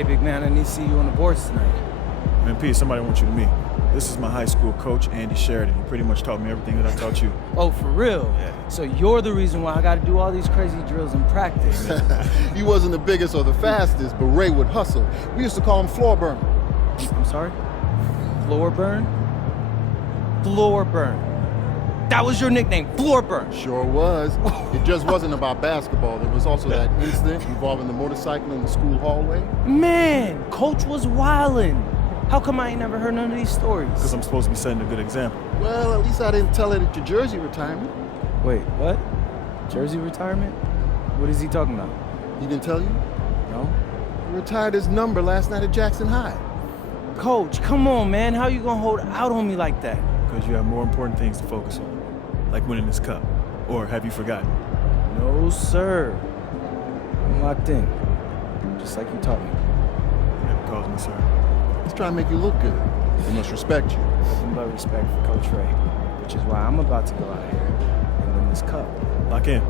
Hey, big man, I need to see you on the boards tonight. Man, P, somebody wants you to meet. This is my high school coach, Andy Sheridan. He pretty much taught me everything that I taught you. Oh, for real? Yeah. So you're the reason why I got to do all these crazy drills in practice. He wasn't the biggest or the fastest, but Ray would hustle. We used to call him floor burner. I'm sorry? Floor burn? Floor burn. That was your nickname, floor burn. Sure was. It just wasn't about basketball. There was also that incident involving the motorcycle in the school hallway. Man, Coach was wildin'. How come I ain't never heard none of these stories? Because I'm supposed to be setting a good example. Well, at least I didn't tell it at your jersey retirement. Wait, what? Jersey retirement? What is he talking about? He didn't tell you? No? He retired his number last night at Jackson High. Coach, come on, man. How you gonna hold out on me like that? Because you have more important things to focus on. Like winning this cup. Or have you forgotten? No, sir. I'm locked in. Just like you taught me. You never called me, sir. He's trying to make you look good. He must respect you. Nothing but respect for Coach Ray. Which is why I'm about to go out here and win this cup. Lock in.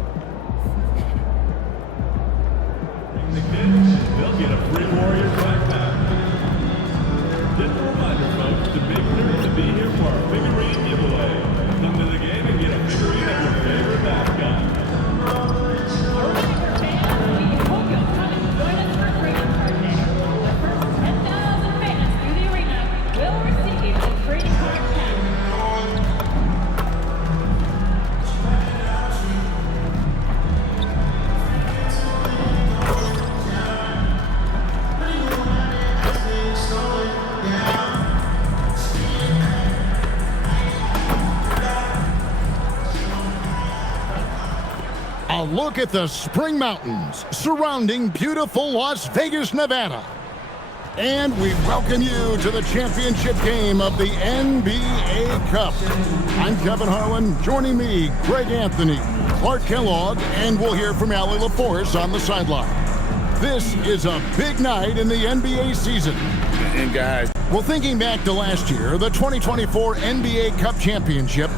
They'll get a free Warriors backpack. Just a reminder, folks, the big thing to be here for our figurine giveaway. Come to the game and get a figurine of your favorite mascot. Reminder, fans, we hope you'll come and join us for trading card day. The first 10,000 fans through the arena will receive a trading card pack. A look at the Spring Mountains surrounding beautiful Las Vegas, Nevada. And we welcome you to the championship game of the NBA Cup. I'm Kevin Harlan. Joining me, Greg Anthony, Clark Kellogg, and we'll hear from Allie LaForce on the sideline. This is a big night in the NBA season. And guys, well, thinking back to last year, the 2024 NBA Cup Championship,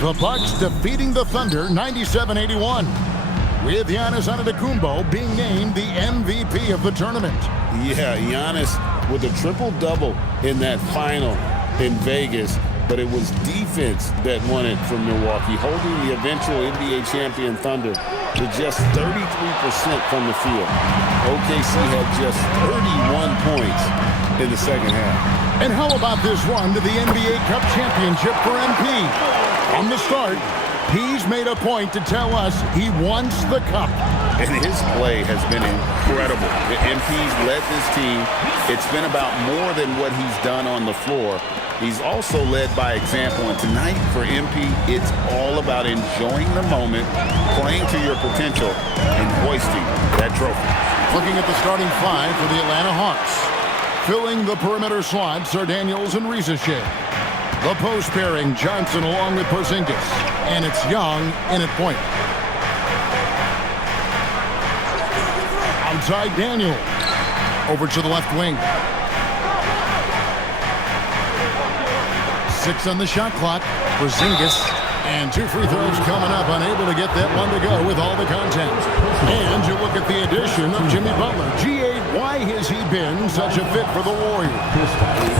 the Bucks defeating the Thunder 97-81. With Giannis Antetokounmpo being named the MVP of the tournament. yeah, Giannis with a triple-double in that final in Vegas, but it was defense that won it from Milwaukee, holding the eventual NBA champion Thunder to just 33% from the field. OKC had just 31 points in the second half. And how about this run to the NBA Cup Championship for MP? From the start, he's made a point to tell us he wants the cup. And his play has been incredible. The MP's led this team. It's been about more than what he's done on the floor. He's also led by example. And tonight for MP, it's all about enjoying the moment, playing to your potential, and hoisting that trophy. Looking at the starting five for the Atlanta Hawks. Filling the perimeter slots are Daniels and Rizachet. The post pairing, Johnson along with Porzingis. And it's Young in at point. Outside Daniel. Over to the left wing. 6 on the shot clock. Porzingis. And 2 free throws coming up. Unable to get that one to go with all the contact. And you look at the addition of Jimmy Butler. G.A., why has he been such a fit for the Warriors?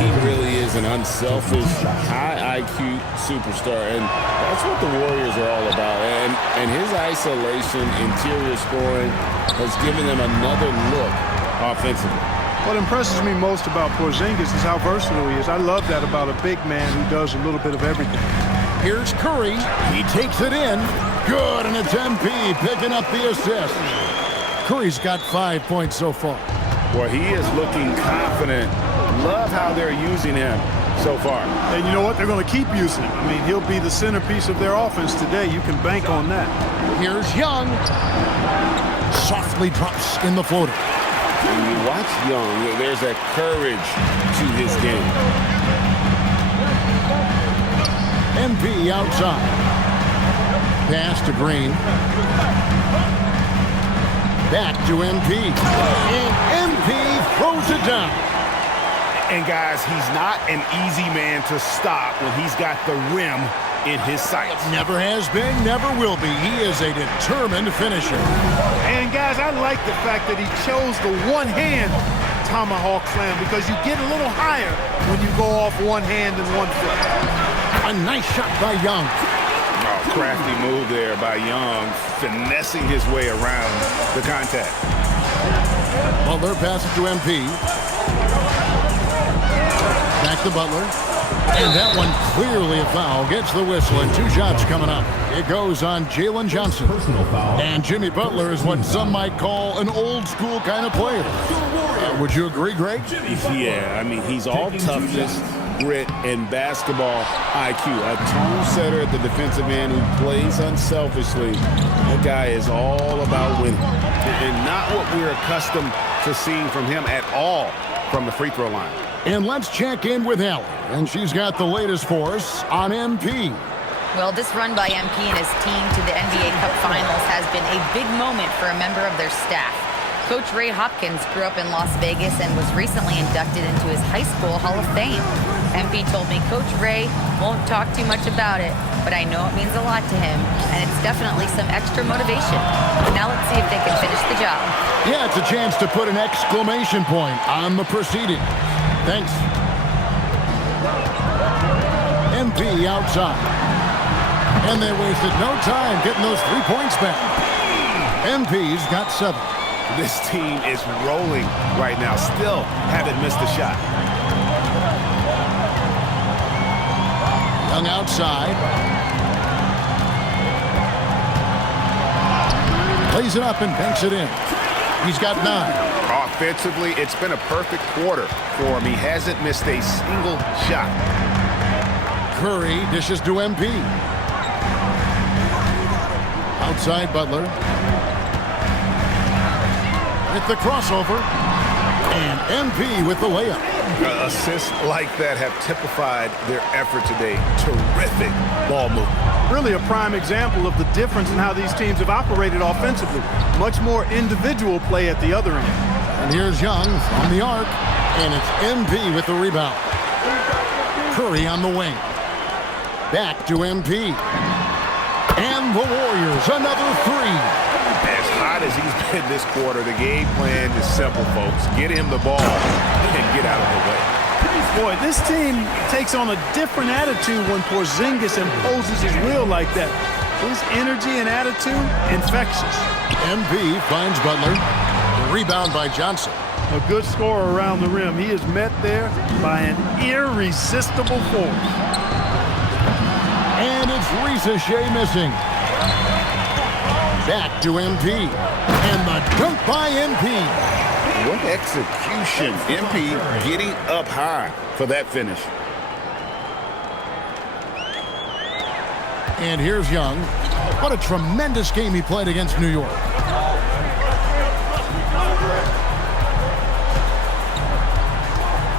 He really is an unselfish, high IQ superstar, and that's what the Warriors are all about. And his isolation, interior scoring has given them another look offensively. What impresses me most about Porzingis is how versatile he is. I love that about a big man who does a little bit of everything. Here's Curry. He takes it in. Good, and it's MP picking up the assist. Curry's got 5 points so far. Well, he is looking confident. Love how they're using him so far. And you know what? They're going to keep using him. I mean, he'll be the centerpiece of their offense today. You can bank on that. Here's Young. Softly drops in the floater. When you watch Young, there's that courage to his game. MP outside. Pass to Green. Back to MP. And MP throws it down. And guys, he's not an easy man to stop when he's got the rim in his sights. Never has been, never will be. He is a determined finisher. And guys, I like the fact that he chose the one hand tomahawk slam because you get a little higher when you go off one hand and one foot. A nice shot by Young. Oh, crafty move there by Young, finessing his way around the contact. Butler passes to MP. Back to Butler. And that one clearly a foul. Gets the whistle and 2 shots coming up. It goes on Jalen Johnson. And Jimmy Butler is what some might call an old school kind of player. Would you agree, Greg? Yeah, I mean, he's all toughness, grit, and basketball IQ. A tone setter at the defensive end who plays unselfishly. That guy is all about winning. And not what we're accustomed to seeing from him at all from the free throw line. And let's check in with Allie. And she's got the latest for us on MP. Well, this run by MP and his team to the NBA Cup Finals has been a big moment for a member of their staff. Coach Ray Hopkins grew up in Las Vegas and was recently inducted into his high school Hall of Fame. MP told me Coach Ray won't talk too much about it, but I know it means a lot to him, and it's definitely some extra motivation. Now let's see if they can finish the job. Yeah, it's a chance to put an exclamation point on the proceeding. Thanks. MP outside. And they wasted no time getting those 3 points back. MP's got 7. This team is rolling right now. Still haven't missed a shot. Young outside. Plays it up and banks it in. He's got 9. Offensively, it's been a perfect quarter for him. He hasn't missed a single shot. Curry dishes to MP. Outside Butler. With the crossover. And MP with the layup. Assists like that have typified their effort today. Terrific ball movement. Really a prime example of the difference in how these teams have operated offensively. Much more individual play at the other end. And here's Young from the arc. And it's MP with the rebound. Curry on the wing. Back to MP. And the Warriors, another 3. As hot as he's been this quarter, the game plan is simple, folks. Get him the ball and get out of the way. Boy, this team takes on a different attitude when Porzingis imposes his will like that. His energy and attitude, infectious. MP finds Butler. The rebound by Johnson. A good scorer around the rim. He is met there by an irresistible force. And it's Risa Shea missing. Back to MP. And the dunk by MP. What execution. MP getting up high for that finish. And here's Young. What a tremendous game he played against New York.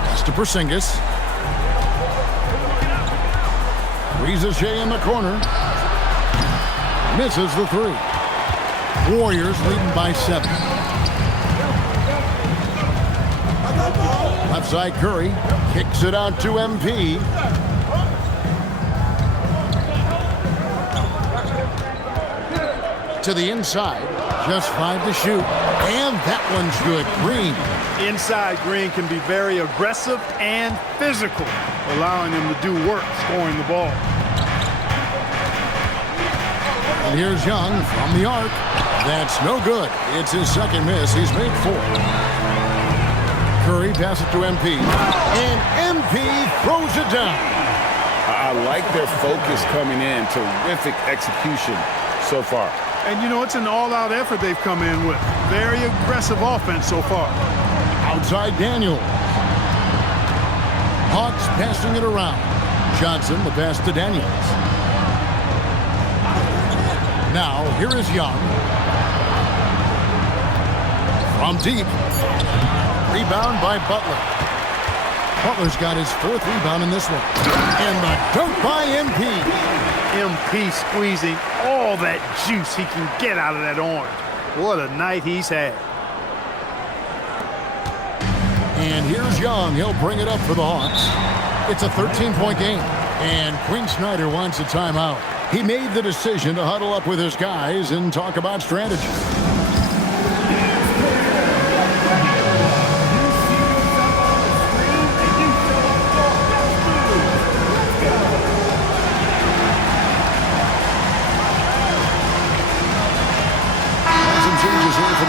Pass to Porzingis. Risa Shea in the corner. Misses the 3. Warriors leading by 7. Left side Curry kicks it out to MP. To the inside, just 5 to shoot, and that one's good. Green. Inside, Green can be very aggressive and physical, allowing him to do work scoring the ball. And here's Young from the arc. That's no good. It's his second miss. He's made 4. Curry passes it to MP. And MP throws it down. I like their focus coming in. Terrific execution so far. And, you know, it's an all-out effort they've come in with. Very aggressive offense so far. Outside Daniels. Hawks passing it around. Johnson, the pass to Daniels. Now, here is Young. From deep. Rebound by Butler. Butler's got his 4th rebound in this one. And the dunk by MP. MP squeezing all that juice he can get out of that orange. What a night he's had. And here's Young. He'll bring it up for the Hawks. It's a 13-point game. And Quinn Snyder wants a timeout. He made the decision to huddle up with his guys and talk about strategy.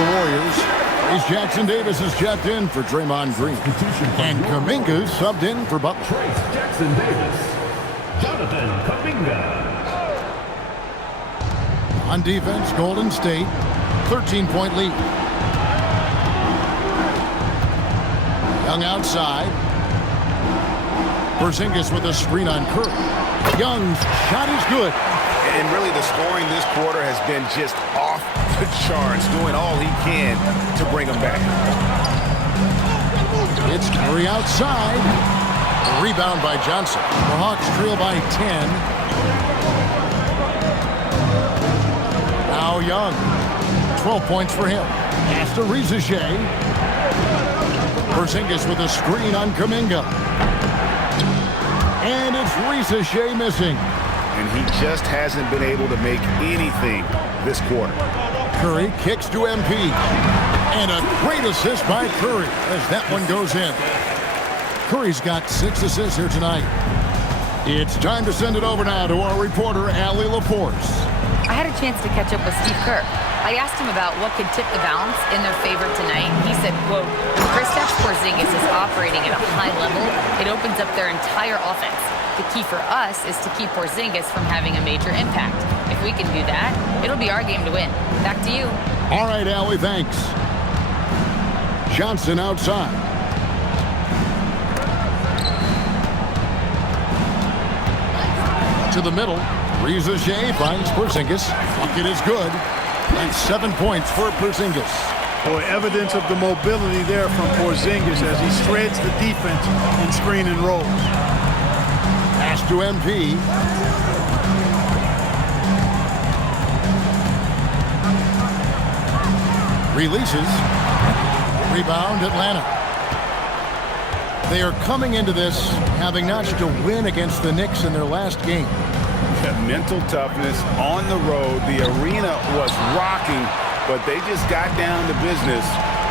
the Warriors, Trace Jackson Davis is checked in for Draymond Green. And Kuminga subbed in for Butler. Trace Jackson Davis. Jonathan Kuminga. On defense, Golden State, 13-point lead. Young outside. Porzingis with a screen on Curry. Young's shot is good. And really the scoring this quarter has been just off the charts, doing all he can to bring them back. It's Curry outside. A rebound by Johnson. The Hawks trail by 10. Now Young. 12 points for him. Pass to Rizashea. Porzingis with a screen on Kuminga. And it's Rizashea missing. And he just hasn't been able to make anything this quarter. Curry kicks to MP. And a great assist by Curry as that one goes in. Curry's got 6 assists here tonight. It's time to send it over now to our reporter, Allie LaForce. I had a chance to catch up with Steve Kerr. I asked him about what could tip the balance in their favor tonight. He said, quote, when Kristaps Porzingis is operating at a high level, it opens up their entire offense. The key for us is to keep Porzingis from having a major impact. If we can do that, it'll be our game to win. Back to you. All right, Allie, thanks. Johnson outside. To the middle. Rizashea finds Porzingis. Bucket is good. And 7 points for Porzingis. Boy, evidence of the mobility there from Porzingis as he shreds the defense in screen and roll. Pass to MP. Releases. Rebound, Atlanta. They are coming into this having notched a win against the Knicks in their last game. Mental toughness on the road. The arena was rocking, but they just got down to business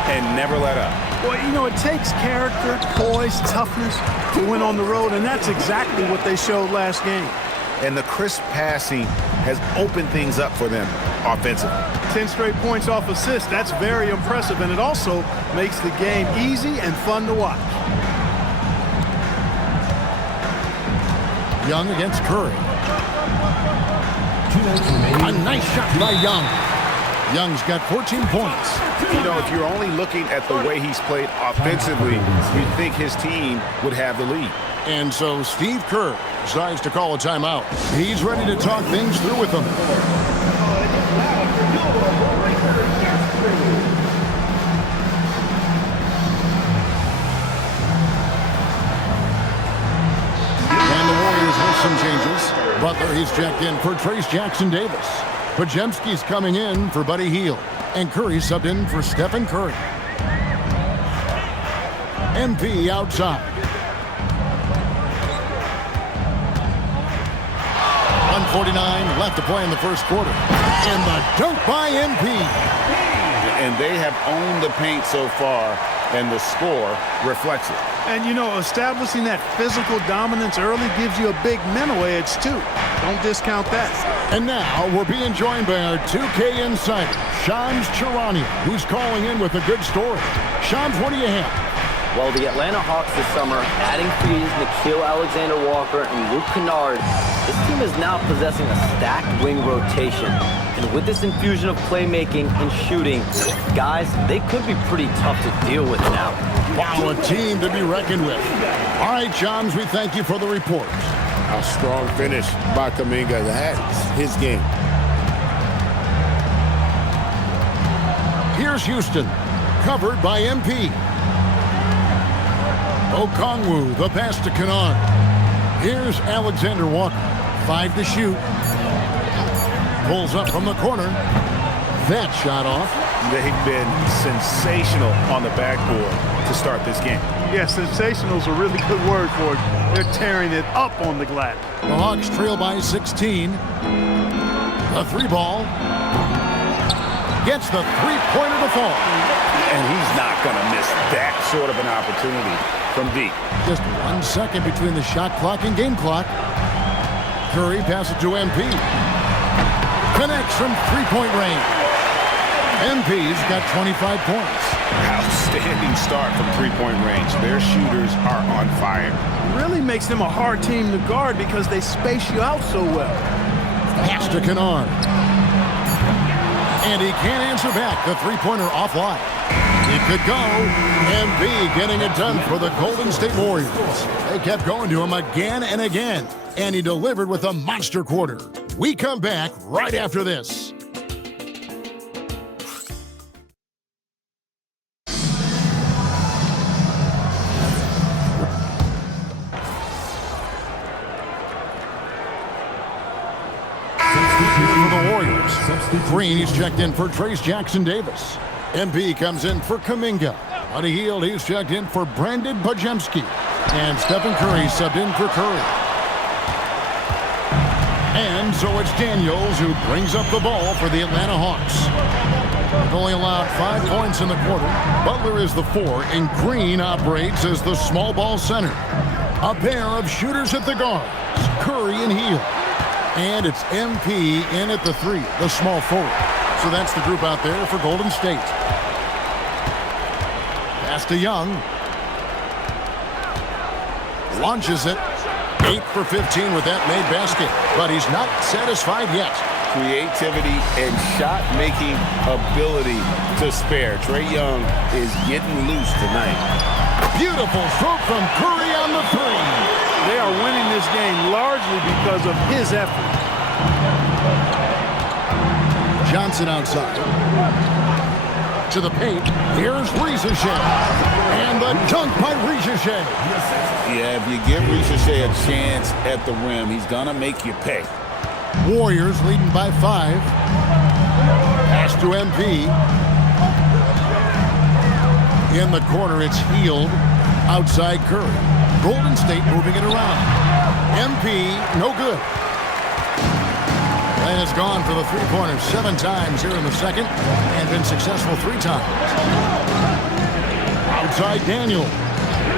and never let up. Well, you know, it takes character, poise, toughness to win on the road, and that's exactly what they showed last game. And the crisp passing has opened things up for them offensively. 10 straight points off assists. That's very impressive, and it also makes the game easy and fun to watch. Young against Curry. A nice shot by Young. Young's got 14 points. You know, if you're only looking at the way he's played offensively, you'd think his team would have the lead. And so Steve Kerr decides to call a timeout. He's ready to talk things through with them. And the Warriors with some changes. Butler, he's checked in for Trace Jackson Davis. Podziemski's coming in for Buddy Hield. And Curry subbed in for Stephen Curry. MP outside. 1:49 left to play in the first quarter. And the dunk by MP. And they have owned the paint so far, and the score reflects it. And, you know, establishing that physical dominance early gives you a big mental edge, too. Don't discount that. And now we're being joined by our 2K insider, Shams Charania, who's calling in with a good story. Shams, what do you have? Well, the Atlanta Hawks this summer, adding threes Nickeil Alexander-Walker and Luke Kennard, this team is now possessing a stacked wing rotation. And with this infusion of playmaking and shooting, guys, they could be pretty tough to deal with now. Wow, a team to be reckoned with. All right, Shams, we thank you for the report. A strong finish by Kuminga. That's his game. Here's Houston, covered by MP. Okongwu, the pass to Kennard. Here's Alexander Walker, 5 to shoot. Pulls up from the corner. That shot off. They've been sensational on the backboard to start this game. Yeah, sensational is a really good word for it. They're tearing it up on the glass. The Hawks trail by 16. The 3-ball. Gets the 3-pointer to fall. And he's not going to miss that sort of an opportunity from deep. Just 1 second between the shot clock and game clock. Curry passes to MP. Connects from 3-point range. MP's got 25 points. Outstanding start from three-point range. Their shooters are on fire. Really makes them a hard team to guard because they space you out so well. Pass to Kennard. And he can't answer back. The three-pointer offline. He could go. MP getting it done for the Golden State Warriors. They kept going to him again and again. And he delivered with a monster quarter. We come back right after this. For the Warriors, Green, he's checked in for Trace Jackson-Davis. MP comes in for Kuminga. On the heel, he's checked in for Brandon Bajemski. And Stephen Curry subbed in for Curry. And so it's Daniels who brings up the ball for the Atlanta Hawks. They've only allowed 5 points in the quarter. Butler is the 4, and Green operates as the small ball center. A pair of shooters at the guards, Curry and Hield. And it's MP in at the 3, the small forward. So that's the group out there for Golden State. Pass to Young. Launches it. 8 for 15 with that made basket. But he's not satisfied yet. Creativity and shot-making ability to spare. Trae Young is getting loose tonight. Beautiful stroke from Curry on the 3. They are winning this game largely because of his effort. Johnson outside. To the paint. Here's Ricochet. And the dunk by Ricochet. Yeah, if you give Ricochet a chance at the rim, he's going to make you pay. Warriors leading by 5. Pass to MP. In the corner, it's Hield. Outside Curry. Golden State moving it around. MP, no good. And has gone for the three-pointer 7 times here in the second and been successful 3 times. Outside Daniel.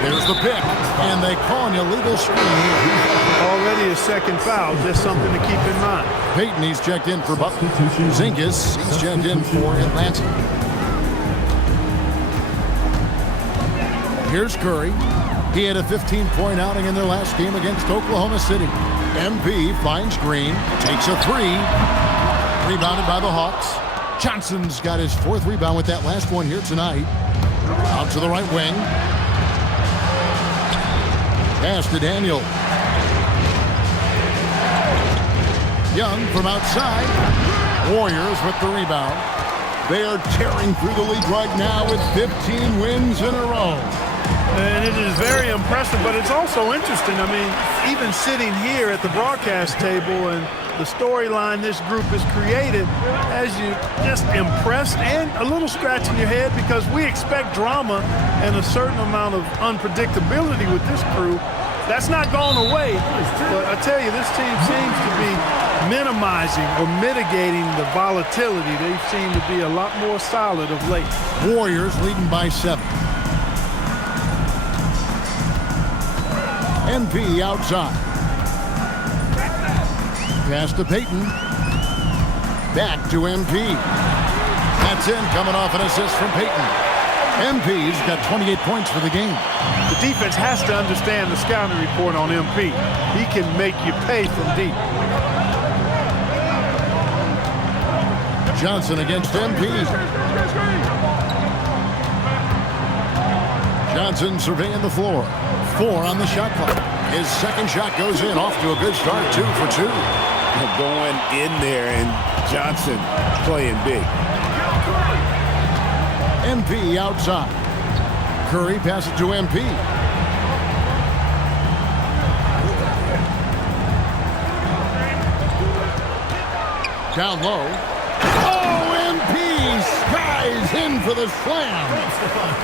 There's the pick, and they call an illegal screen here. Already a second foul, just something to keep in mind. Payton, he's checked in for Butler. Zingas, he's checked in for Atlanta. Here's Curry. He had a 15-point outing in their last game against Oklahoma City. MP finds Green, takes a 3. Rebounded by the Hawks. Johnson's got his 4th rebound with that last one here tonight. Out to the right wing. Pass to Daniel. Young from outside. Warriors with the rebound. They are tearing through the league right now with 15 wins in a row. And it is very impressive, but it's also interesting. I mean, even sitting here at the broadcast table and the storyline this group has created has you just impressed and a little scratch in your head because we expect drama and a certain amount of unpredictability with this crew. That's not going away. But I tell you, this team seems to be minimizing or mitigating the volatility. They seem to be a lot more solid of late. Warriors leading by 7. MP outside. Pass to Payton. Back to MP. That's in, coming off an assist from Payton. MP's got 28 points for the game. The defense has to understand the scouting report on MP. He can make you pay from deep. Johnson against MP. Johnson surveying the floor. 4 on the shot clock. His second shot goes in, off to a good start, 2 for 2. Going in there, and Johnson playing big. MP outside. Curry passes to MP. Down low. Oh, MP skies in for the slam.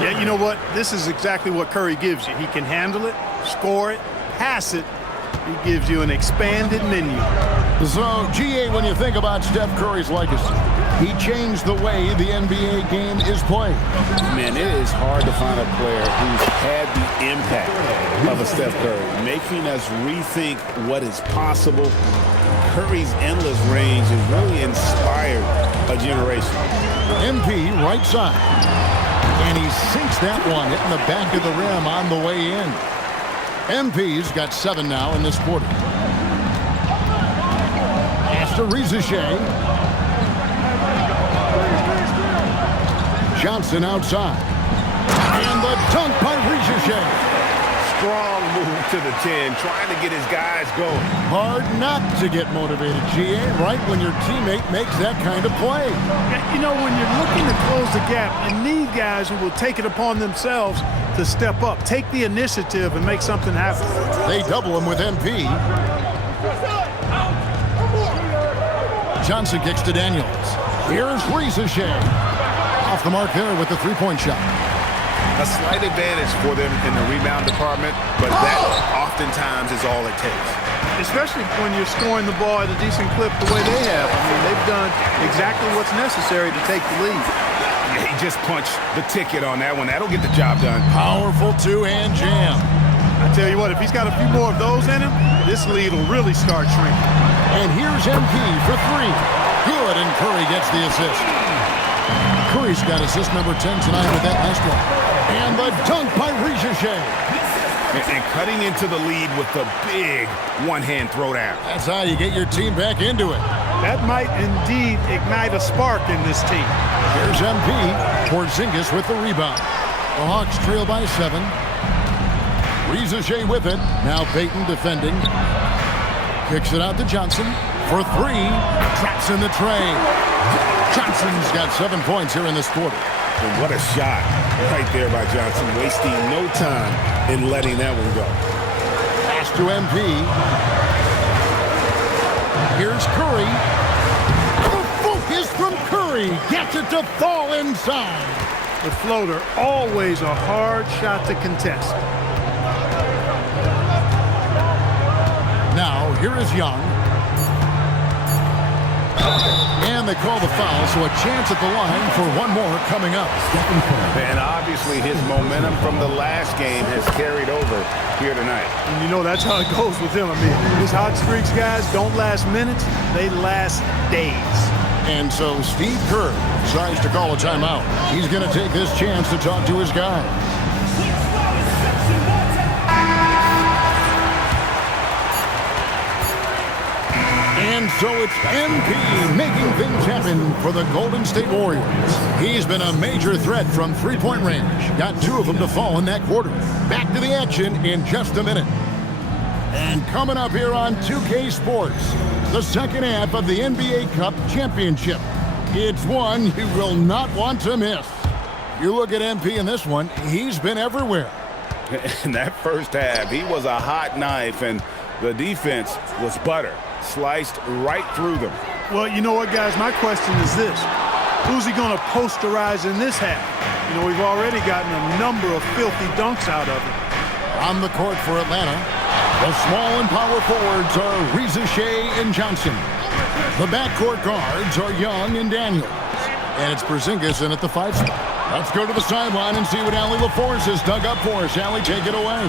Yeah, you know what? This is exactly what Curry gives you. He can handle it, score it, pass it. He gives you an expanded menu. So, GA, when you think about Steph Curry's legacy, he changed the way the NBA game is played. Man, it is hard to find a player who's had the impact of a Steph Curry, making us rethink what is possible. Curry's endless range has really inspired a generation. MP right side. And he sinks that one, hitting the back of the rim on the way in. MP's got 7 now in this quarter. Pass to Rizichet. Johnson outside. And the dunk by Rizichet. Strong move to the 10, trying to get his guys going. Hard not to get motivated, GA, right when your teammate makes that kind of play. You know, when you're looking to close the gap, you need guys who will take it upon themselves to step up, take the initiative, and make something happen. They double him with MP. Johnson kicks to Daniels. Here's Rizichet. Off the mark there with the three-point shot. A slight advantage for them in the rebound department, but that oftentimes is all it takes. Especially when you're scoring the ball at a decent clip the way they have. I mean, they've done exactly what's necessary to take the lead. Yeah, he just punched the ticket on that one. That'll get the job done. Powerful two-hand jam. I tell you what, if he's got a few more of those in him, this lead will really start shrinking. And here's MP for 3. Good, and Curry gets the assist. Curry's got assist number 10 tonight with that last one. And the dunk by Rizichet. And cutting into the lead with the big one-hand throwdown. That's how you get your team back into it. That might indeed ignite a spark in this team. Here's MP. Porzingis with the rebound. The Hawks trail by 7. Rizichet with it. Now Payton defending. Kicks it out to Johnson for 3. Traps in the tray. Johnson's got 7 points here in this quarter. And what a shot right there by Johnson, wasting no time in letting that one go. Pass to MP. Here's Curry. The focus from Curry gets it to fall inside. The floater, always a hard shot to contest. Now, here is Young. And they call the foul, so a chance at the line for one more coming up. And obviously his momentum from the last game has carried over here tonight. And you know, that's how it goes with him. I mean, these hot streaks, guys, don't last minutes. They last days. And so Steve Kerr decides to call a timeout. He's going to take this chance to talk to his guy. And so it's MP making things happen for the Golden State Warriors. He's been a major threat from three-point range. Got 2 of them to fall in that quarter. Back to the action in just a minute. And coming up here on 2K Sports, the second half of the NBA Cup Championship. It's one you will not want to miss. You look at MP in this one, he's been everywhere. In that first half, he was a hot knife, and the defense was butter. Sliced right through them. Well, you know what, guys? My question is this. Who's he going to posterize in this half? You know, we've already gotten a number of filthy dunks out of him. On the court for Atlanta, the small and power forwards are Rizichet and Johnson. The backcourt guards are Young and Daniels. And it's Porzingis in at the 5 spot. Let's go to the sideline and see what Allie LaForce has dug up for us. Allie, take it away.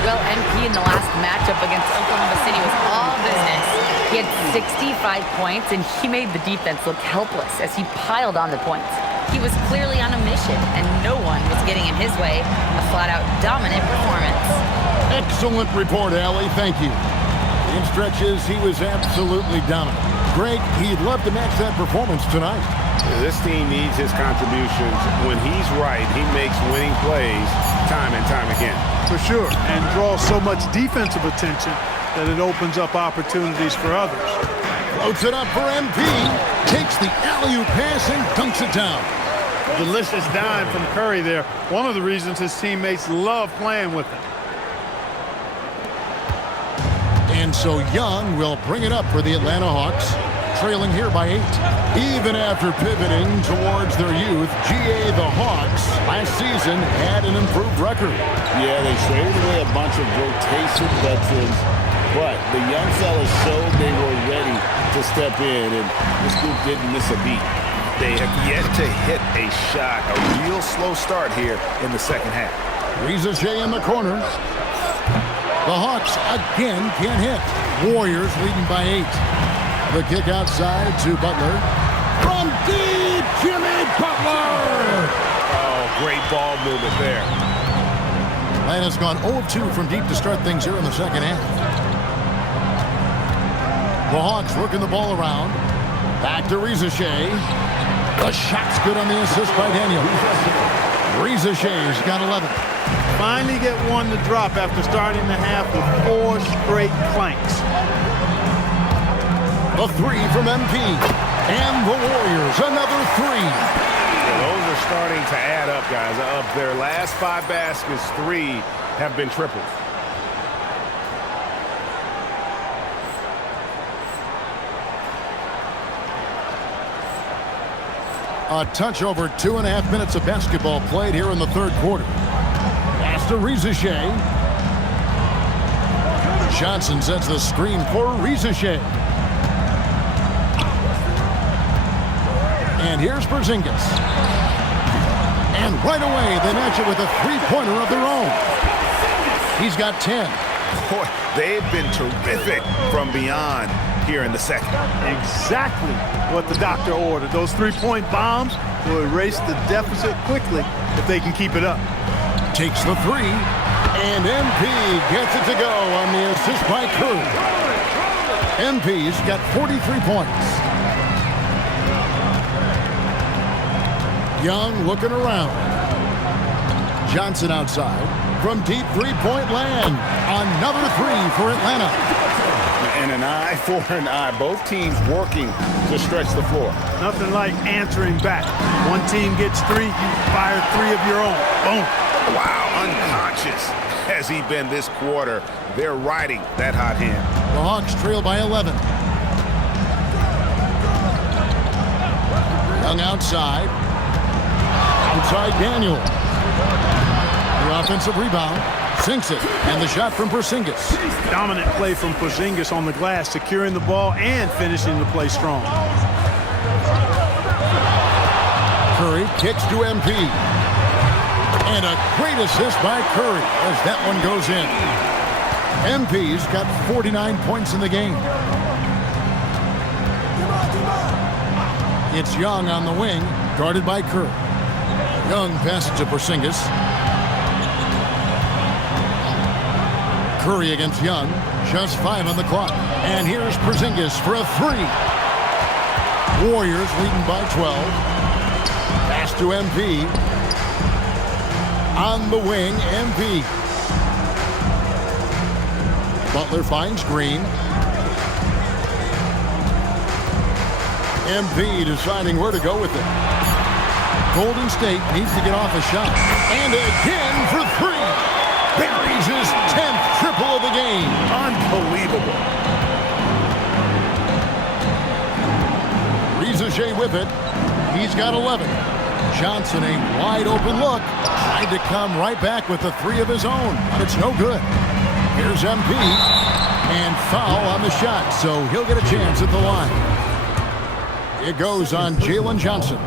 Well, MP in the last matchup against Oklahoma City was all business. He had 65 points, and he made the defense look helpless as he piled on the points. He was clearly on a mission, and no one was getting in his way. A flat-out dominant performance. Excellent report, Allie. Thank you. In stretches, he was absolutely dominant. Greg, he'd love to match that performance tonight. This team needs his contributions. When he's right, he makes winning plays time and time again. For sure, and draws so much defensive attention that it opens up opportunities for others. Floats it up for MP. Takes the alley-oop pass and dunks it down. Delicious dime from Curry there. One of the reasons his teammates love playing with him. And so Young will bring it up for the Atlanta Hawks, trailing here by 8. Even after pivoting towards their youth, GA the Hawks last season had an improved record. Yeah, they traded away a bunch of rotation veterans, but the young fellas showed they were ready to step in, and this group didn't miss a beat. They have yet to hit a shot, a real slow start here in the second half. Rizichet in the corner. The Hawks again can't hit. Warriors leading by 8. The kick outside to Butler. From deep, Jimmy Butler! Oh, great ball movement there. Atlanta's gone 0 of 2 from deep to start things here in the second half. The Hawks working the ball around. Back to Rizachet. The shot's good on the assist by Daniel. Rizachet's got 11. Finally get one to drop after starting the half with 4 straight clanks. A 3 from MP. And the Warriors, another 3. Those are starting to add up, guys. Of their last 5 baskets, 3 have been triples. A touch over 2.5 minutes of basketball played here in the third quarter. Pass to Rizachet. Johnson sets the screen for Rizachet. And here's Porzingis. And right away, they match it with a three-pointer of their own. He's got 10. Boy, they've been terrific from beyond here in the second. Exactly what the doctor ordered. Those three-point bombs will erase the deficit quickly if they can keep it up. Takes the 3. And MP gets it to go on the assist by Curry. MP's got 43 points. Young looking around. Johnson outside. From deep three-point land. Another 3 for Atlanta. And an eye for an eye. Both teams working to stretch the floor. Nothing like answering back. One team gets 3, you fire 3 of your own. Boom. Wow, unconscious has he been this quarter. They're riding that hot hand. The Hawks trail by 11. Young outside. Outside Daniel. The offensive rebound. Sinks it. And the shot from Porzingis. Dominant play from Porzingis on the glass, securing the ball and finishing the play strong. Curry kicks to MP. And a great assist by Curry as that one goes in. MP's got 49 points in the game. It's Young on the wing, guarded by Curry. Young passes to Porzingis. Curry against Young. Just 5 on the clock. And here's Porzingis for a 3. Warriors leading by 12. Pass to MP. On the wing, MP. Butler finds Green. MP deciding where to go with it. Golden State needs to get off a shot. And again for 3. Buries his 10th triple of the game. Unbelievable. Rizachet with it. He's got 11. Johnson, a wide open look. Tried to come right back with the 3 of his own. It's no good. Here's MP. And foul on the shot, so he'll get a chance at the line. It goes on Jalen Johnson.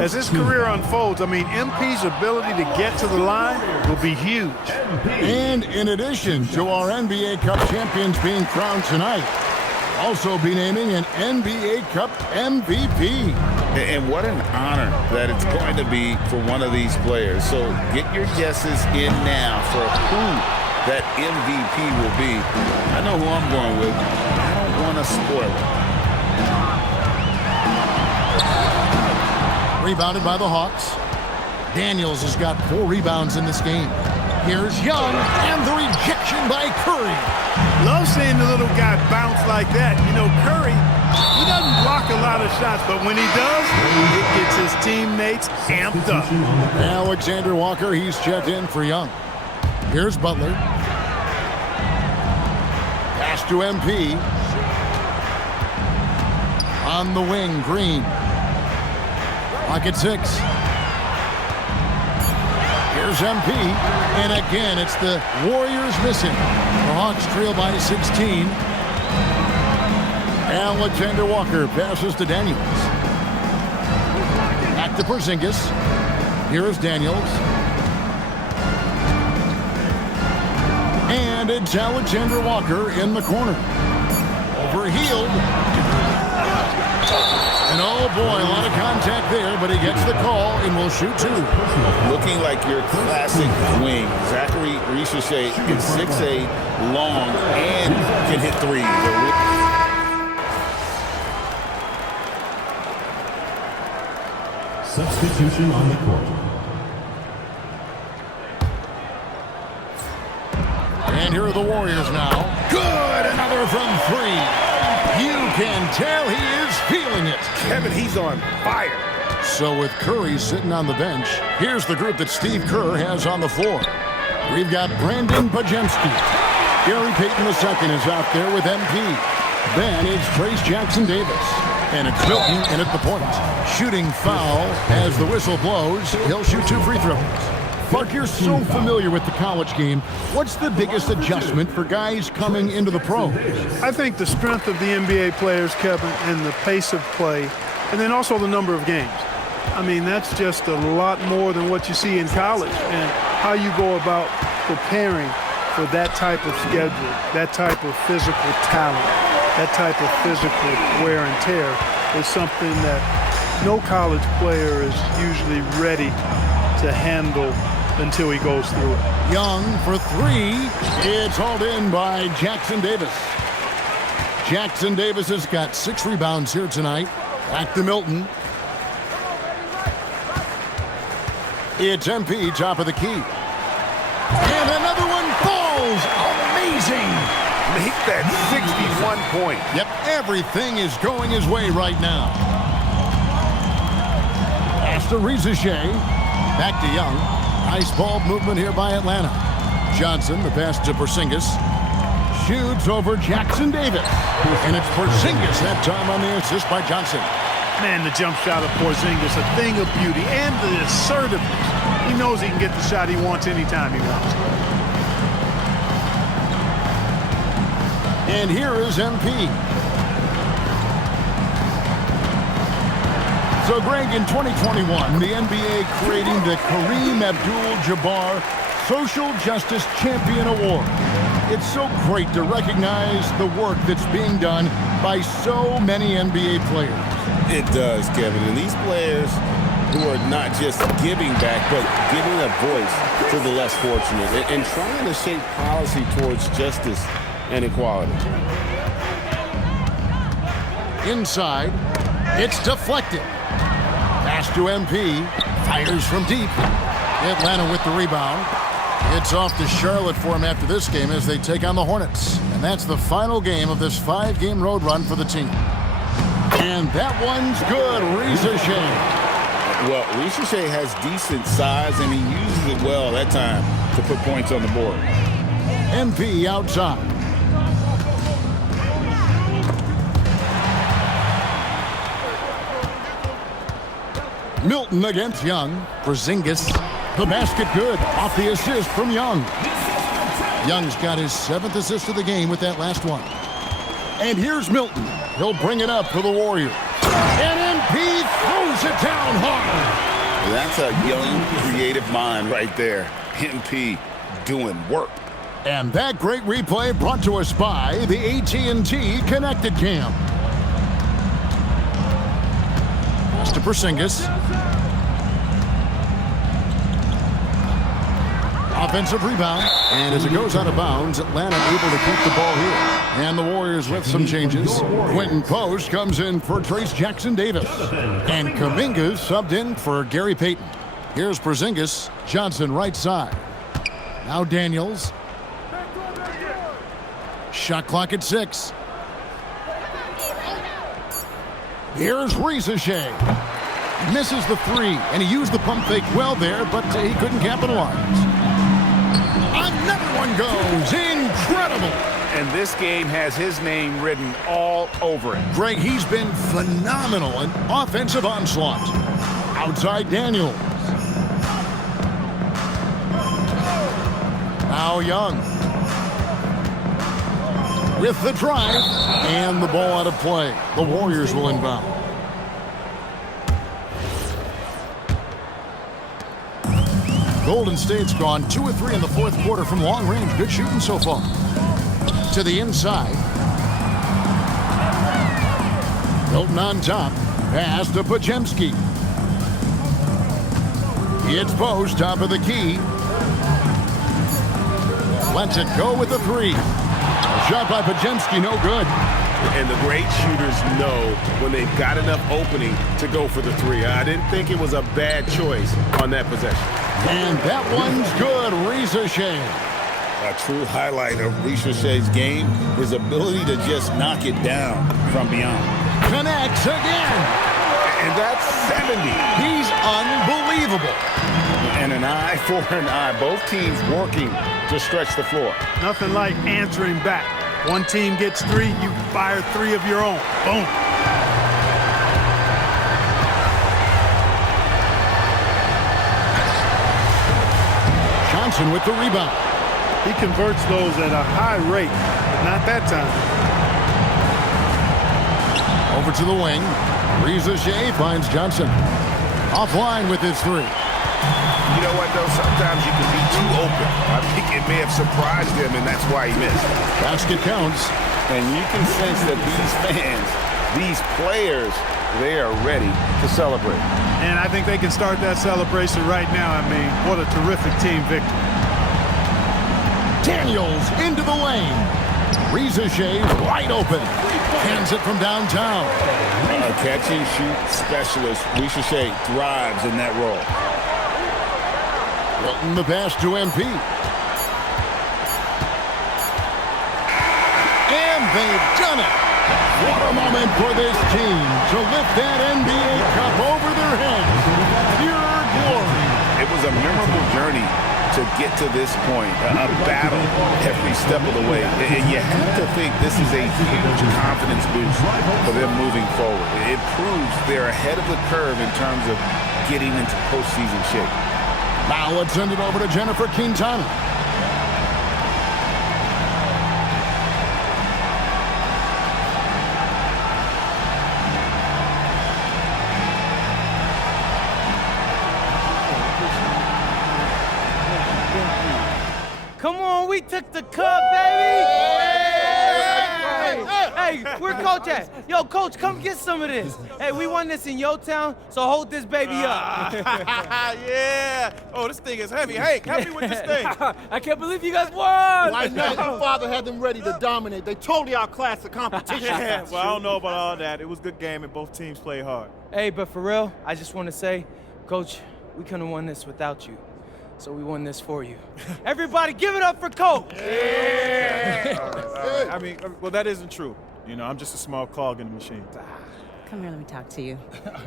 As his career unfolds, I mean, MP's ability to get to the line will be huge. And in addition to our NBA Cup champions being crowned tonight, also be naming an NBA Cup MVP. And what an honor that it's going to be for one of these players. So get your guesses in now for who that MVP will be. I know who I'm going with. I don't want to spoil it. Rebounded by the Hawks. Daniels has got 4 rebounds in this game. Here's Young, and the rejection by Curry. Love seeing the little guy bounce like that. You know, Curry, he doesn't block a lot of shots, but when he does, it gets his teammates amped up. Alexander Walker, he's checked in for Young. Here's Butler. Pass to MP. On the wing, Green. Pocket 6. Here's MP. And again, it's the Warriors missing. The Hawks trail by 16. Alexander Walker passes to Daniels. Back to Porzingis. Here's Daniels. And it's Alexander Walker in the corner. Overhealed. And oh boy, a lot of contact there, but he gets the call and will shoot 2. Looking like your classic wing. Zachary Richichet is 6'8", long, and can hit threes. Substitution on the court. And here are the Warriors now. Good, another from 3. You can tell he is feeling it. Kevin, he's on fire. So with Curry sitting on the bench, here's the group that Steve Kerr has on the floor. We've got Brandon Bajemski. Gary Payton II is out there with MP. Then it's Trace Jackson Davis. And it's Milton in at the point. Shooting foul as the whistle blows. He'll shoot 2 free throws. Mark, you're so familiar with the college game. What's the biggest adjustment for guys coming into the pros? I think the strength of the NBA players, Kevin, and the pace of play, and then also the number of games. I mean, that's just a lot more than what you see in college, and how you go about preparing for that type of schedule, that type of physical talent, that type of physical wear and tear is something that no college player is usually ready to handle until he goes through it. Young for 3. It's hauled in by Jackson Davis. Jackson Davis has got 6 rebounds here tonight. Back to Milton. It's MP, top of the key. And another one falls. Amazing. Make that 61 point. Yep, everything is going his way right now. Pass to Richichet. Back to Young. Nice ball movement here by Atlanta. Johnson, the pass to Porzingis. Shoots over Jackson Davis. And it's Porzingis that time on the assist by Johnson. Man, the jump shot of Porzingis, a thing of beauty, and the assertiveness. He knows he can get the shot he wants anytime he wants. And here is MP. So, Greg, in 2021, the NBA creating the Kareem Abdul-Jabbar Social Justice Champion Award. It's so great to recognize the work that's being done by so many NBA players. It does, Kevin. And these players who are not just giving back, but giving a voice to the less fortunate and trying to shape policy towards justice and equality. Inside, it's deflected. Pass to MP. Fires from deep. Atlanta with the rebound. It's off to Charlotte for him after this game as they take on the Hornets. And that's the final game of this 5-game road run for the team. And that one's good. Richichet. Well, Richichet has decent size, and he uses it well that time to put points on the board. MP outside. Milton against Young. Porzingis. The basket good. Off the assist from Young. Young's got his 7th assist of the game with that last one. And here's Milton. He'll bring it up for the Warriors. And MP throws it down hard. That's a young, creative mind right there. MP doing work. And that great replay brought to us by the AT&T Connected Cam. Pass to Porzingis. Offensive rebound, and as it goes out of bounds, Atlanta able to keep the ball here. And the Warriors with some changes. Quentin Post comes in for Trace Jackson Davis. And Kuminga subbed in for Gary Payton. Here's Porzingis, Johnson right side. Now Daniels. Shot clock at 6. Here's Richichet. Misses the 3, and he used the pump fake well there, but he couldn't capitalize. Another one goes. Incredible. And this game has his name written all over it. Greg, he's been phenomenal in offensive onslaught. Outside Daniels. Now Young. With the drive. And the ball out of play. The Warriors will inbound. Golden State's gone 2 of 3 in the fourth quarter from long range. Good shooting so far. To the inside. Milton on top. Pass to Podziemski. It's post, top of the key. Lets it go with the 3. Shot by Pajemski, no good. And the great shooters know when they've got enough opening to go for the 3. I didn't think it was a bad choice on that possession. And that one's good, Reza Shea. A true highlight of Shay's game, his ability to just knock it down from beyond. Connects again. And that's 70. He's unbelievable. And an eye for an eye. Both teams working to stretch the floor. Nothing like answering back. One team gets 3, you fire 3 of your own. Boom. Johnson with the rebound. He converts those at a high rate, but not that time. Over to the wing. Reza Shea finds Johnson. Offline with his 3. You know what, though? Sometimes you can be too open. I think it may have surprised him, and that's why he missed. Basket counts. And you can sense that these fans, these players, they are ready to celebrate. And I think they can start that celebration right now. I mean, what a terrific team victory. Daniels into the lane. Reza Shea wide open. Hands it from downtown. A catch-and-shoot specialist, Reza Shea, thrives in that role. Wilton the pass to MP. And they've done it. What a moment for this team to lift that NBA Cup over their heads. Pure glory. It was a memorable journey to get to this point, a battle every step of the way. And you have to think this is a huge confidence boost for them moving forward. It proves they're ahead of the curve in terms of getting into postseason shape. Now let's send it over to Jennifer Quintana. Come on, we took the cup, baby! Hey, where Coach at? Yo, Coach, come get some of this. Hey, we won this in your town, so hold this baby up. Yeah. Oh, this thing is heavy. Hank, help me with this thing. I can't believe you guys won! I know. Your father had them ready to dominate. They totally outclassed the competition. Yeah, well, I don't know about all that. It was a good game, and both teams played hard. Hey, but for real, I just want to say, Coach, we couldn't have won this without you. So we won this for you. Everybody, give it up for Coach! Yeah! All right. I mean, well, that isn't true. You know, I'm just a small cog in the machine. Come here, let me talk to you.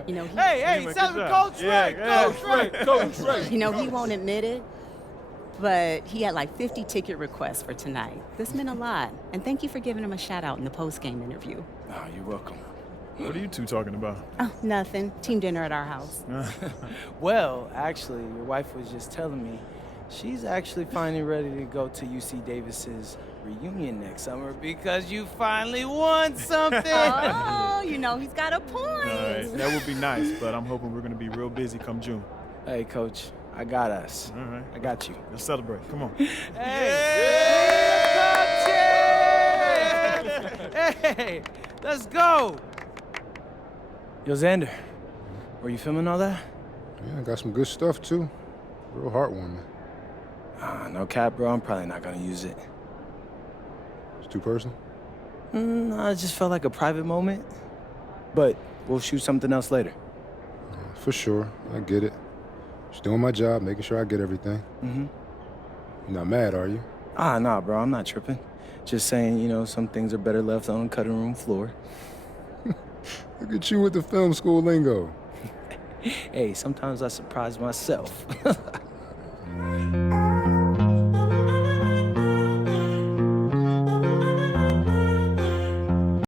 You know, Hey, celebrate Coach Ray! Coach Ray! Coach Ray! You know, he won't admit it, but he had like 50 ticket requests for tonight. This meant a lot. And thank you for giving him a shout out in the post-game interview. Oh, you're welcome. What are you two talking about? Oh, nothing. Team dinner at our house. Well, actually, your wife was just telling me she's actually finally ready to go to UC Davis's reunion next summer because you finally won something. Oh, you know, he's got a point. All right, that would be nice, but I'm hoping we're going to be real busy come June. Hey, Coach, I got us. All right. I got you. Let's celebrate. Come on. Hey, let's go. Yo, Xander, were you filming all that? Yeah, I got some good stuff, too. Real heartwarming. No cap, bro. I'm probably not going to use it. It's too personal? No, it just felt like a private moment. But we'll shoot something else later. For sure. I get it. Just doing my job, making sure I get everything. Mm-hmm. You're not mad, are you? Nah, bro. I'm not tripping. Just saying, you know, some things are better left on the cutting room floor. Look at you with the film school lingo. Hey, sometimes I surprise myself.